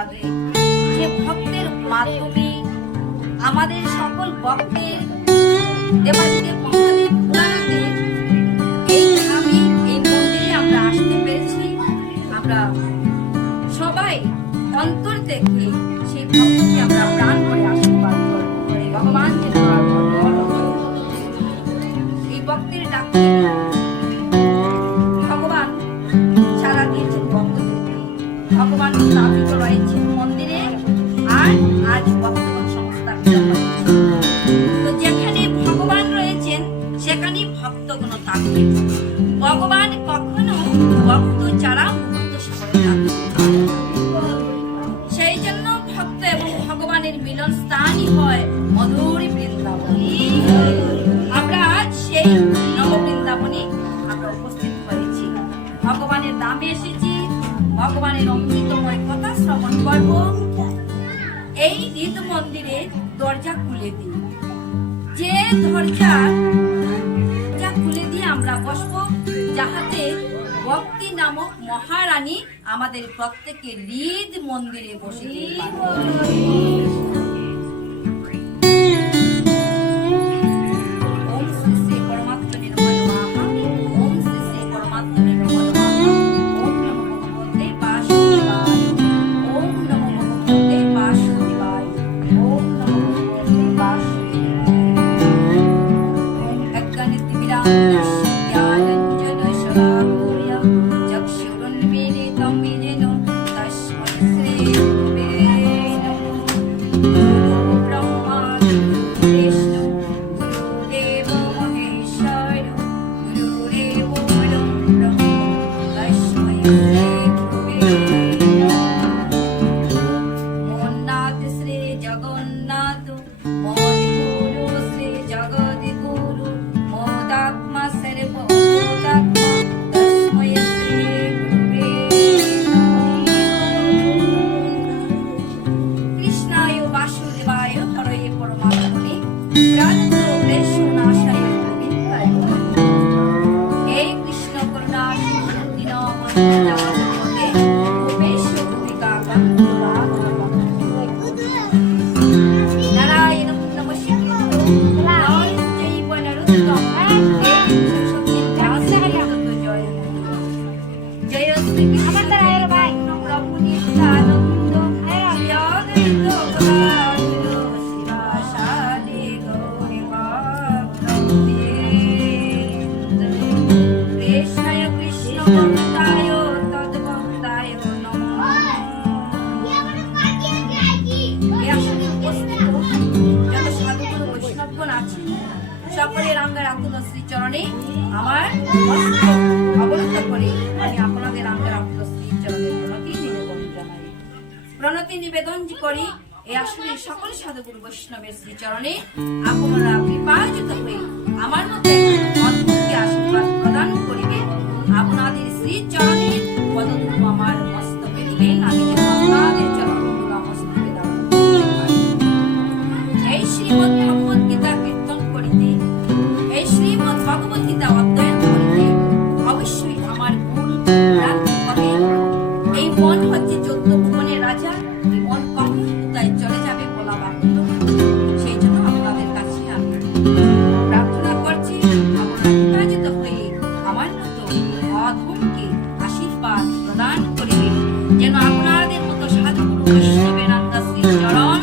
আগে যে ভক্তের মাধ্যমে আমাদের সকল ভক্তের দেবাদিদেব মহাদেব ভোলানাথের এই ধামে এই মন্দিরে আমরা আসতে পেরেছি। আমরা সবাই অন্তর থেকে সেই ভক্তকে আমরা প্রাণ করে আশীর্বাদ করব। ভগবান যেন এই ভক্তের ডাকে ভগবান সারা দিয়েছেন ভক্তদেরকে। ভগবান স্থাপিত রয়েছেন মন্দিরে, আর আজ ভক্তগণ সংস্থাপিত হয়েছে। তো যেখানে ভগবান রয়েছেন সেখানে ভক্তগণ থাকবে। ভগবান কখনো ভক্ত ছাড়া মুহূর্ত সময় থাকবে। সেই জন্য ভক্ত এবং ভগবানের মিলন স্থানই হয় মধুর বৃন্দাবন। আমরা আজ সেই নব বৃন্দাবনে আমরা উপস্থিত হয়েছি। ভগবানের নামে এসেছি, ভগবানের অমৃতময় কথা শ্রবণ করব। এই হৃদ মন্দিরে দরজা খুলে দিই, যে দরজা খুলে দিয়ে আমরা বসবো, যাহাতে ভক্তি নামক মহারানী আমাদের প্রত্যেকের হৃদ মন্দিরে বসে সকলের আঙ্গার আকুল শ্রীচরণে আমার অবনত করে আমি আপনাদের আঙ্গার আকুল শ্রীচরণে প্রণতি নিবেদন করি। এই আসলে সকল সাধুগুরু বৈষ্ণবের শ্রীচরণে আপনারা কৃপাযুত হয়ে আমার মধ্যে অদ্ভুতকে আশীর্বাদ প্রদান করিবেন। আপনাদের শ্রীচরণে পদধূপ আমার মস্তকে দিবেন, আমি আপনাদের চরণগুলো মস্তকে দান এই শ্রীমদ্ ভগবদ গীতা কীর্তন করিতে, এই শ্রীমদ্ ভগবদ গীতা অধ্যয়ন করিতে অবশ্যই আমার মন ভ্রান্তি করে। এই মন হচ্ছে 14 ভুবনের রাজা, এই মন কখন কোথায় চলে যাবে বলা বাহুল্য। সেই জন্য আপনাদের কাছে আমি প্রার্থনা করছি, আপনারা কৃপাযুত হয়ে আমার মতো অধমকে আশীর্বাদ প্রদান করিবেন, যেন আপনাদের মতো সাধুগুরু বৈষ্ণবের আত্মা শ্রীচরণ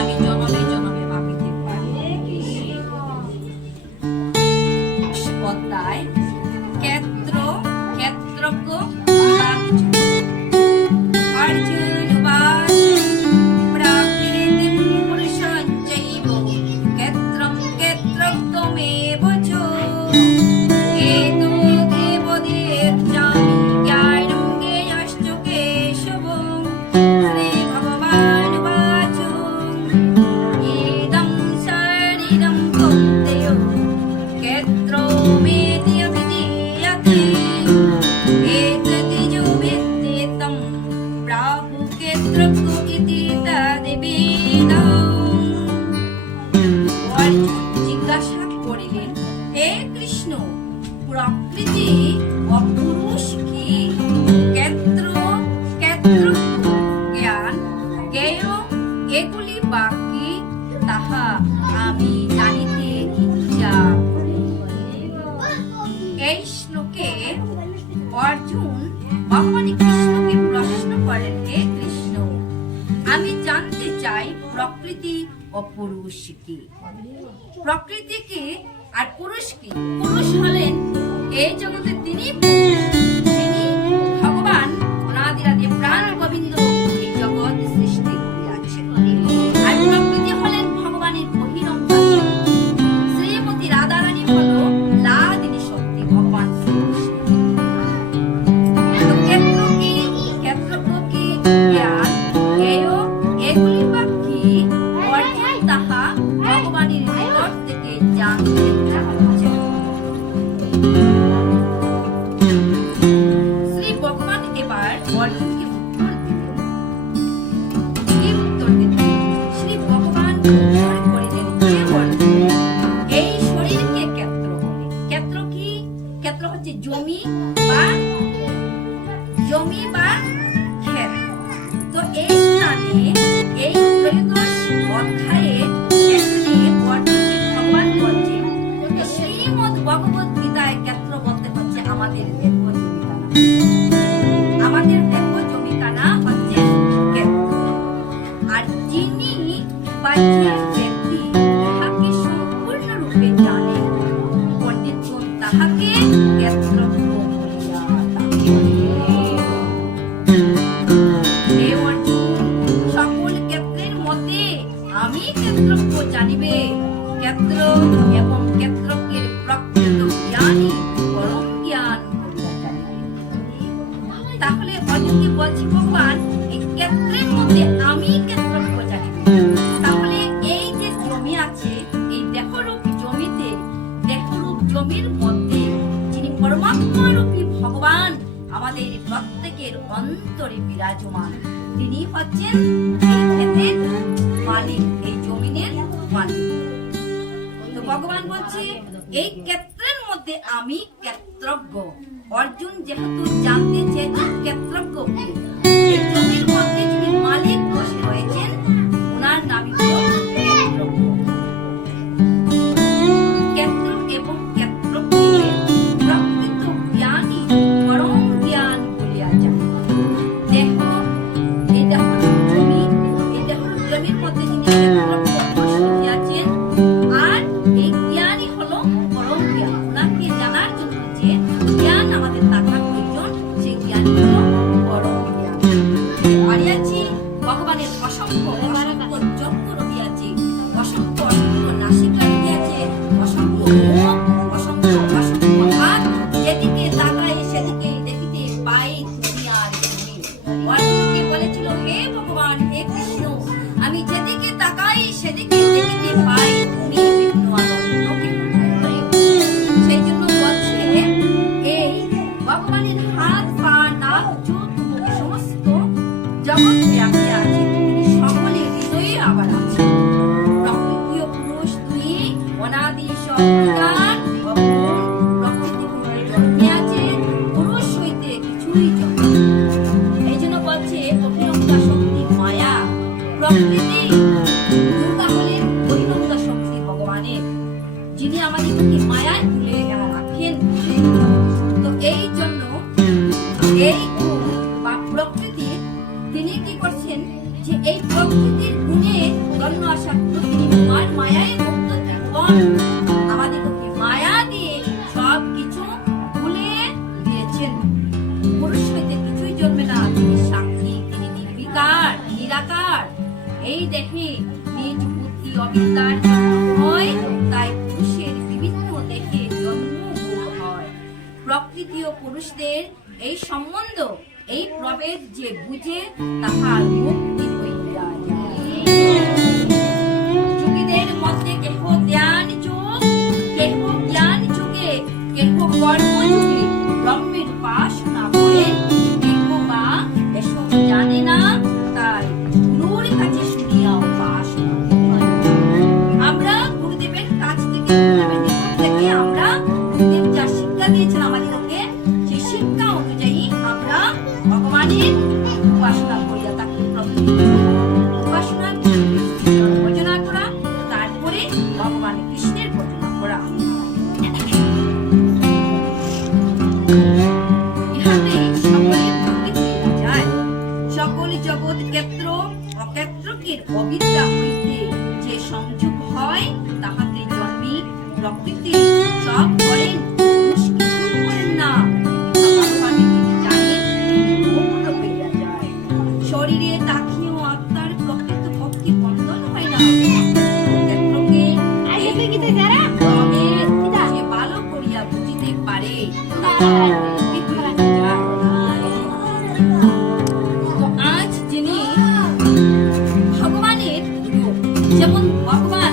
আমি জনমে জনমে মাপিতে পারি। পদ্মায় ক্ষেত্র ক্ষেত্রজ্ঞ অর্জুন বাস প্রাকৃতিক পুরুষঞ্চৈব ক্ষেত্রং ক্ষেত্রজ্ঞমেব চ এতো দেবদেব জামি জ্ঞানং জ্ঞেয়শ্চ কেশব কৃষ্ণকে প্রশ্ন করেন, হে কৃষ্ণ, আমি জানতে চাই প্রকৃতি ও পুরুষ কি। প্রকৃতি কি আর পুরুষ কি? পুরুষ হলেন এই জগতে তিনি পুরুষ, যিনি ভগবান অনাদিরাদি প্রাণ গোবিন্দ এই জগৎ সৃষ্টি করিয়াছেন। আর প্রকৃতি হলেন ভগবানের বহিরঙ্গ শক্তি। শ্রীমতী রাধারানী হল লাদিনী শক্তি, ভগবান শ্রীকৃষ্ণ। তো ক্ষেত্র কি জ্ঞান জ্ঞেয় এগুলি বা কি? অর্জুন তাহা ভগবানের নিকট থেকে জানতে চাচ্ছেন। শ্রী ভগবান এবার অর্জুনকে উত্তর দিলেন। শ্রী ভগবান উত্তর করিলেন, হে অর্জুন, এই শরীরকে ক্ষেত্র বলে। ক্ষেত্র কি? ক্ষেত্র হচ্ছে জমি বা ক্ষেত। তো এই স্থানে এই ত্রয়োদশ অধ্যায়ে অর্জুনকে ভগবান বলছেন, শ্রীমদ্ ভগবত গীতায় ক্ষেত্র বলতে হচ্ছে আমাদের দেহ জমিকানা। আমাদের দেহ জমিকানা হচ্ছে ক্ষেত্র। আর যিনি বা যে ব্যক্তি তাহাকে সম্পূর্ণরূপে জানে, পণ্ডিতগণ তাহাকে ক্ষেত্রজ্ঞ বলিয়া ডাকে। হে অর্জুন, সকল ক্ষেত্রের মধ্যে আমি ক্ষেত্রজ্ঞ জানিবে। ক্ষেত্র এবং ক্ষেত্রজ্ঞের প্রকৃত জ্ঞানী পরম জ্ঞান বলিয়া জানিবে। তাহলে অর্জুনকে বলছি ভগবান, এই ক্ষেত্রের মধ্যে আমি ক্ষেত্রজ্ঞ জানিবে। তাহলে এই যে জমি আছে, এই দেহরূপ জমিতে, দেহরূপ জমির মধ্যে যিনি পরমাত্মা রূপী ভগবান আমাদের প্রত্যেকের অন্তরে বিরাজমান, তিনি হচ্ছেন এই ক্ষেত্রের মালিক, এই জমিনের মালিক। তো ভগবান বলছে এই ক্ষেত্রের মধ্যে আমি ক্ষেত্রজ্ঞ। অর্জুন যেহেতু জানতে চেয়েছেন ক্ষেত্রজ্ঞ কি, এই জমির মধ্যে যিনি মালিক বসে রয়েছেন ওনার নামই হল ক্ষেত্রজ্ঞ। ক্ষেত্র এবং ক্ষেত্রজ্ঞের প্রকৃত জ্ঞানী পরম জ্ঞান বলিয়া যায়। এই জমির মধ্যে যিনি ক্ষেত্রজ্ঞ বসে রয়েছেন, আর এই জ্ঞানী হলো পরম জ্ঞান। ওনাকে জানার জন্য যে জ্ঞান আমাদের থাকার প্রয়োজন, সেই জ্ঞান হলো পরম জ্ঞান। আরিয়াছি ভগবানের অসংখ্য যজ্ঞ রহিয়াছে, অসংখ্য নাসিকা রহিয়াছে, অসংখ্য মুখ, অসংখ্য হাত, যেদিকে তাকাই সেদিকে দেখিতে পাই দুনিয়ার জমি। অর্জুনকে বলেছিল, হে ভগবান, হে কৃষ্ণ, আমি যেদিকে তাকাই সেদিকে দেখিতে পাই তুমি বিষ্ণু আনন্দকে। সেই জন্য বলছে এই ভগবানের হাত পা নাক চোখ মুখ সমস্ত জগৎ ব্যাপী আছে, তিনি সকলের হৃদয়ে আবার আছে। প্রকৃতি ও পুরুষ দুই অনাদি সবিকার প্রকৃতি জন্মে আছে, পুরুষ হইতে কিছুই জন্মে। এই জন্য বলছে বহিরঙ্গা শক্তি মায়া, প্রকৃতি দুর্গা হলেন বহিরঙ্গা শক্তি ভগবানের, যিনি আমাদেরকে মায়ায় তুলে রাখেন। তো এই জন্য এই গুণ বা প্রকৃতি তিনি কি করছেন, যে এই প্রকৃতির গুণে জন্ম আসাক্ত তিনি মায়ায় মুক্ত জীবন আমাদেরকে মায়া দিয়ে সব কিছু ভুলে দিয়েছেন। পুরুষ হইতে কিছুই জন্মে না, তিনি সাক্ষী, তিনি নির্বিকার নিরাকার। এই দেখে নিজ বুদ্ধি অবিদ্যার জন্ম হয়, তাই পুরুষের বিভিন্ন দেখে জন্ম হয়। প্রকৃতি ও পুরুষদের এই সম্বন্ধ, এই প্রভেদ যে বুঝে তাহার মুক্তি হইয়া যায়। যুগীদের মধ্যে কেহ ধ্যান যুগ, কেহ জ্ঞান যুগে, কেহ কর্ম যুগে ব্রহ্মের উপাসনা করে, কেহ বা এসব জানে না, তাই গুরুর কাছে শুনিয়া উপাসনা করে। আমরা গুরুদেবের কাছ থেকে, গুরুদেবের নিকট থেকে আমরা গুরুদেব যা শিক্ষা দিয়েছেন আমাদেরকে, সেই শিক্ষা অনুযায়ী আমরা ভগবানের উপাসনা করিয়া তাকে উপাসনা ভজনা করা, তারপরে ভগবান কৃষ্ণের ভজনা করা। ইহাতে সকলের প্রকৃতি অবিদ্যা হইতে যে সংযোগ হয় তাহাতে জন্মে প্রকৃতি সব করেন, পুরুষ কিছুই করেন না। ভগবান তিনি জানেন, তিনি মুক্ত হইয়া যায়। শরীরে তাকিয়েও আত্মার প্রকৃত পক্ষে বন্ধন হয় না। ক্ষেত্রকে যে ভালো করিয়া বুঝিতে পারে আজ যিনি ভগবানের রূপ, যেমন ভগবান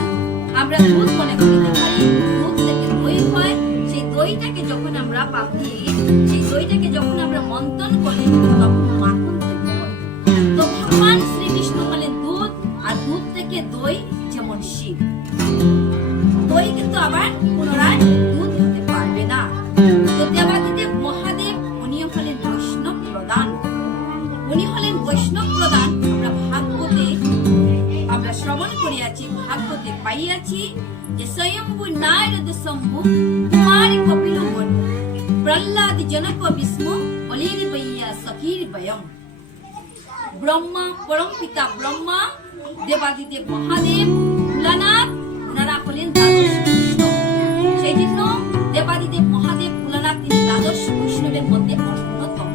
আমরা দুধ মনে করিতে পারি, দুধ থেকে দই হয়, সেই দইটাকে যখন আমরা পাতি, সেই দইটাকে যখন আমরা মন্থন করি তখন মাখন তৈরি হয়। তো ভগবান শ্রীকৃষ্ণ হলেন দুধ, আর দুধ থেকে দই যেমন শিব। দই কিন্তু আবার পুনরায় দুধ হতে পারবে না। তো দেবাদিদেব মহাদেব উনিও হলেন বৈষ্ণব প্রধান, উনি হলেন বৈষ্ণব প্রধান। আমরা ভাগবতে আমরা শ্রবণ করিয়াছি, ভাগবতে পাইয়াছি যে স্বয়ম্ভু নারদ শম্ভু কুমারী কপিল মনু প্রহ্লাদ জনক বিষ্ণু বলির বৈয়া সখীর বয়ম। ব্রহ্মা পরম পিতা ব্রহ্মা, দেবাদিদেব মহাদেব, ভোলানাথ, ওনারা হলেন দ্বাদশ বৈষ্ণব। সেই জন্য দেবাদিদেব মহাদেব ভোলানাথ তিনি দ্বাদশ বৈষ্ণবের মধ্যে অন্যতম।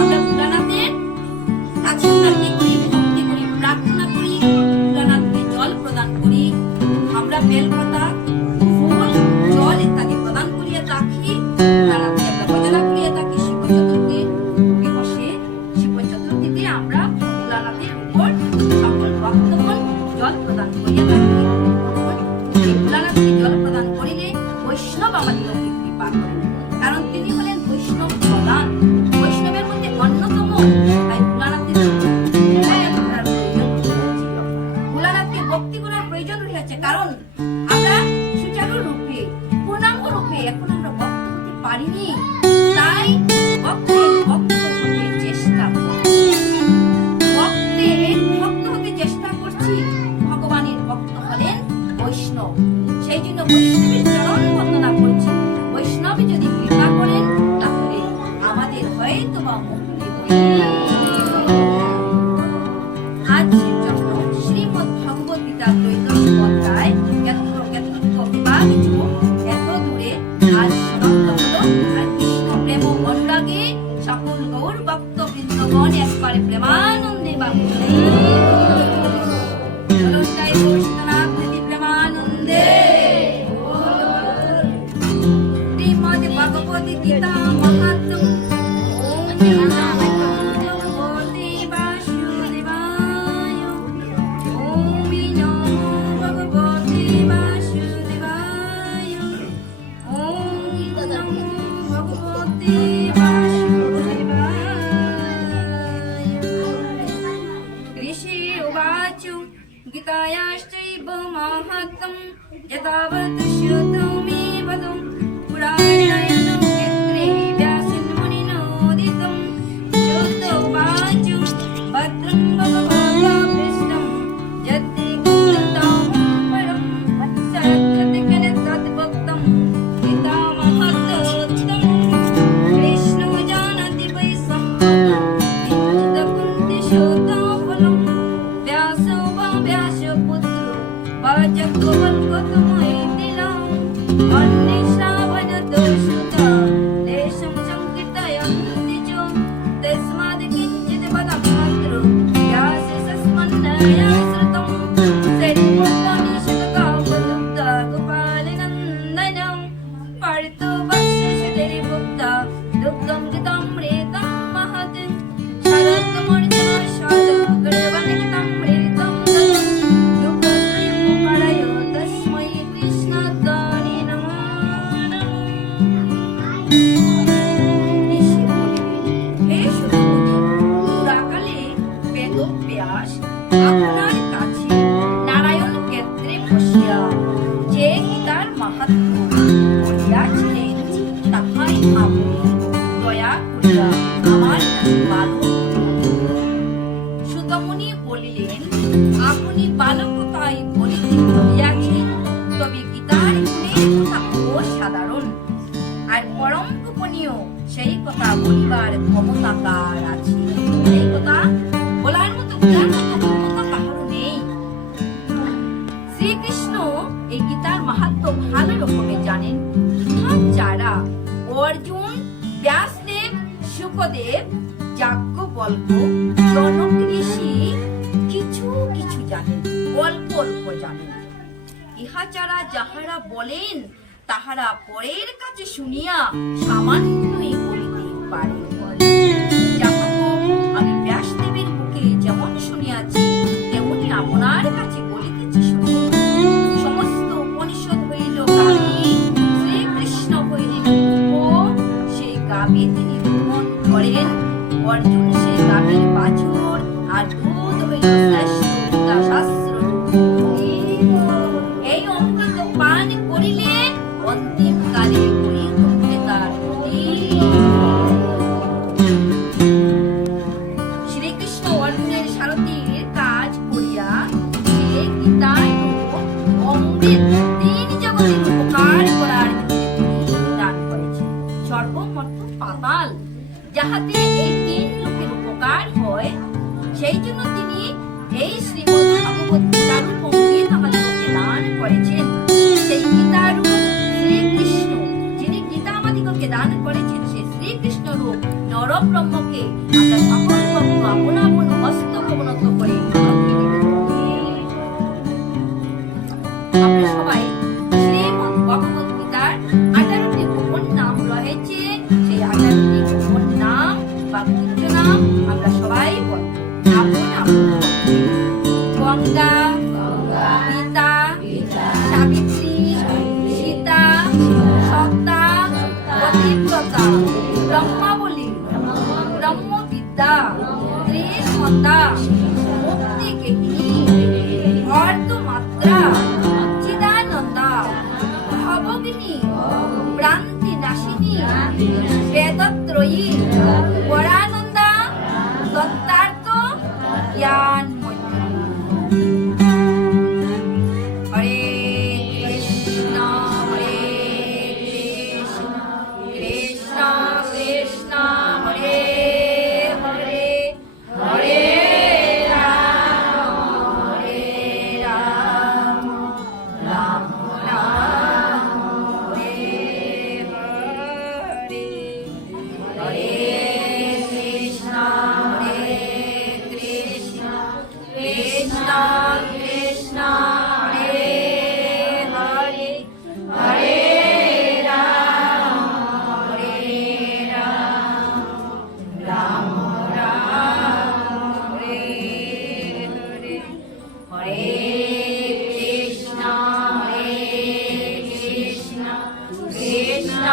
আমরা ভোলানাথের কাছে ওনাকে করি, ভক্তি করি, প্রার্থনা করি, ভোলানাথকে জল প্রদান করি। আমরা বেলপাতা, ফুল, জল ইত্যাদি প্রদান করিয়া থাকি। ভোলানাথকে আমরা ভজনা করিয়া থাকি। শিব চতুর্থী দিবসে, শিব চতুর্থীতে আমরা ভোলানাথের উপর সকল ভক্তগণ জল প্রদান করিয়া থাকি। এই ভোলানাথকে জল প্রদান করিলে বৈষ্ণব আমাদের উপরে কৃপা করেন, কারণ তিনি হলেন বৈষ্ণব প্রধান, বৈষ্ণবের মধ্যে অন্যতম। তাই ভোলানাথের ভোলানাথকে ভক্তি করার প্রয়োজন রয়েছে, কারণ আমরা সুচারু রূপে, পূর্ণাঙ্গ রূপে এখন আমরা ভক্ত হতে পারিনি। তাই ভক্তের ভক্ত হতে চেষ্টা করছি, ভক্তের ভক্ত হতে চেষ্টা করছি। ভগবানের ভক্ত হলেন বৈষ্ণব, সেই জন্য বৈষ্ণবের চরণ বন্দনা করছি। বৈষ্ণবী যদি কৃপা করেন তাহলে আমাদের হয়তো বা মুক্তি হইবে। আজ শ্রীমদ্ ভগবত গীতা ত্রয়োদশ অধ্যায় এত দূরে আজ সমাপ্ত হলো। আর কৃষ্ণ প্রেম অনুরাগে সকল গৌর ভক্ত বৃন্দগণ একবারে প্রেমানন্দে বাবু প্রেমানন্দে। শ্রীমদ্ ভগবত গীতা মহাত্ম্য। ওম ভগবতে বাসুদেবায়, ওম নমো ভগবতে বাসুদেবায়, ওম নমো ভগবতে বাসুদেবায়। ঋষি উবাচ গীতায়াশ্চৈব মাহাত্ম্যं যথাবৎ শ্রুতমে বদং পুরাণায়ণ ক্ষেত্রে ব্যাসেন মুনিনোদিতং। শ্রুত উবাচ ভদ্রং ভগবতা কৃষ্ণং যতে গুণতাম পরম সত্যকেন তদ্ভক্তং গীতা মহত্তম। কৃষ্ণ জানাতি বৈ সম্পদং বিদ্যকুন্তি শ্রোতাফলং। ব্যাস বা ব্যাসপুত্র বাচকবল্কতমৈথিলাং। অন্যে শ্রাবণতো শ্রুতা লেশং সংকীর্তয়ন্তি চ। তস্মাদ্ কিঞ্চিৎ পদং মাত্র ব্যাসস্মন্নয়া শ্রুতং। সর্বোপনিষদকাপদুক্তা গোপালনন্দনং। পার্থো বৎসসুধৈর্ভুক্তা দুগ্ধং গীতামৃतं মহৎ। শরৎমর্জুন শারদগর্ভনিহিতমৃतं তদং। যুগত্রয়ं মুপারয় তস্मै কৃষ্ণায় নমো নমঃ। ঋষি বলিলেন, হে সুতমুনি, পুরাকালে বেদব্যাস আপনার কাছে নারায়ণ ক্ষেত্রে বসিয়া যে গীতার মাহাত্ম্য বলিয়াছিলেন তাহাই আপনি দয়া করিয়া আমার কাছে বালক করুন। সুতমুনি বলিলেন, আপনি বালকতাই বলিতে বলিয়াছেন, তবে গীতার গুণের কথা অসাধারণ আর পরম গোপনীয়, সেই কথা বলিবার ক্ষমতা কার আছে? সেই কথা বলার মতো ক্ষমতা কাহারও নেই। যাজ্ঞবল্ক্য জনক ঋষি কিছু কিছু জানেন, অল্প অল্প জানেন। ইহা ছাড়া যাহারা বলেন তাহারা পরের কাছে শুনিয়া সামান্যই বলিতে পারে। যাহা হোক, আমি ব্যাসদেবের মুখে যেমন শুনিয়াছি তেমনি আপনার কাছে বলিতেছি শুনুন। সমস্ত উপনিষদ হইল গাবি, শ্রীকৃষ্ণ হইলেন রূপ, সেই গাবি তিনি ভ্রমণ করেন। অর্জুন সেই গাবির বাছুর, আর দুধ হইল শ্রেষ্ঠ শাস্ত্র। এই অমৃত পান করিলে অন্তিম কালে বৈকুণ্ঠে তার গতি। শ্রীকৃষ্ণ অর্জুনের সারথীর কাজ করিয়া সে গীতার অমৃত তিন জগতের উপকার করার দান করেছে। সর্বমর্ত পাতাল, যাহাতে এই তিন লোকের উপকার হয়, সেই জন্য তিনি এই শ্রীমদ্ ভাগবত গীতার অমৃত আমাদেরকে দান করেছেন। সেই গীতার শ্রীকৃষ্ণ, যিনি গীতা আমাদিগকে দান করেছেন, সেই শ্রীকৃষ্ণ রূপ নরব্রহ্মকে আমরা সকল ভক্ত আপন আপন মস্তক অবনত করে আমরা সবাই শ্রীমদ্ ভগবত গীতার 18টি গোপন নাম রয়েছে। সেই 18টি গোপন নাম বা গুহ্য নাম আমরা সবাই বলব আপন আপন। গঙ্গা, গীতা, সাবিত্রী, সীতা, সত্তা, পতিব্রতা, ব্রহ্মাবলী, ব্রহ্মবিদ্যা, ত্রিসন্ধ্যা, মুক্তিকেহিনী, অর্ধমাত্রা, চিদানন্দা, ভবগিনী, ভ্রান্তি নাশিনী, বেদত্রয়ী, পরানন্দা, দত্তার্থ, জ্ঞান। হরে কৃষ্ণ হরে কৃষ্ণ কৃষ্ণ কৃষ্ণ হরে হরে, হরে রাম হরে রাম, রাম রাম হরে হরে, হরে কৃষ্ণ হরে কৃষ্ণ কৃষ্ণ কৃষ্ণ হরে হরে, হরে রাম হরে রাম, রাম রাম হরে হরে, হরে কৃষ্ণ হরে কৃষ্ণ কৃষ্ণ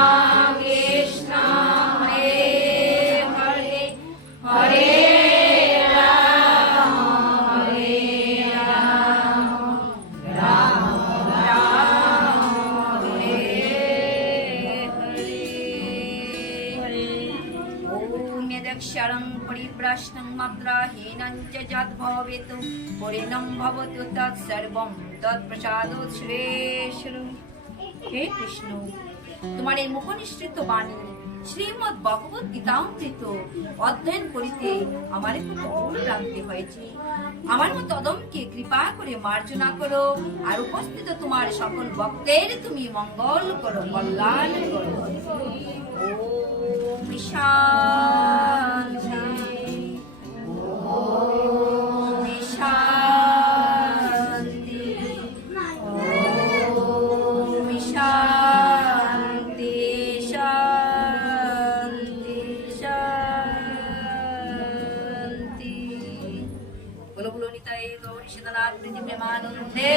কৃষ্ণ হরে হরে, হরে রাম হরে রাম, রাম রাম হরে হরে। ওম यदक्षरं परिभ्रष्टं मात्राहीनं च यद्भवेत् पूर्णं भवतु तत्सर्वं तत्प्रसादात् श्रीश्वरं। হে কৃষ্ণ, তোমার এই মুখনিসৃত বাণী শ্রীমদ্ ভগবত গীতামৃত অধ্যয়ন করিতে আমার খুব অনুপ্রান্তি হয়েছে। আমার মতো অদমকে কৃপা করে মার্জনা করো, আর উপস্থিত তোমার সকল ভক্তের তুমি মঙ্গল করো, কল্যাণ করো। ওম শান্তি, ওম শান্তি, ওম শান্তি, শান্তি শান্তি। বলো বলো নিতাই গৌর সীতানাথ প্রীতি প্রেমানন্দে।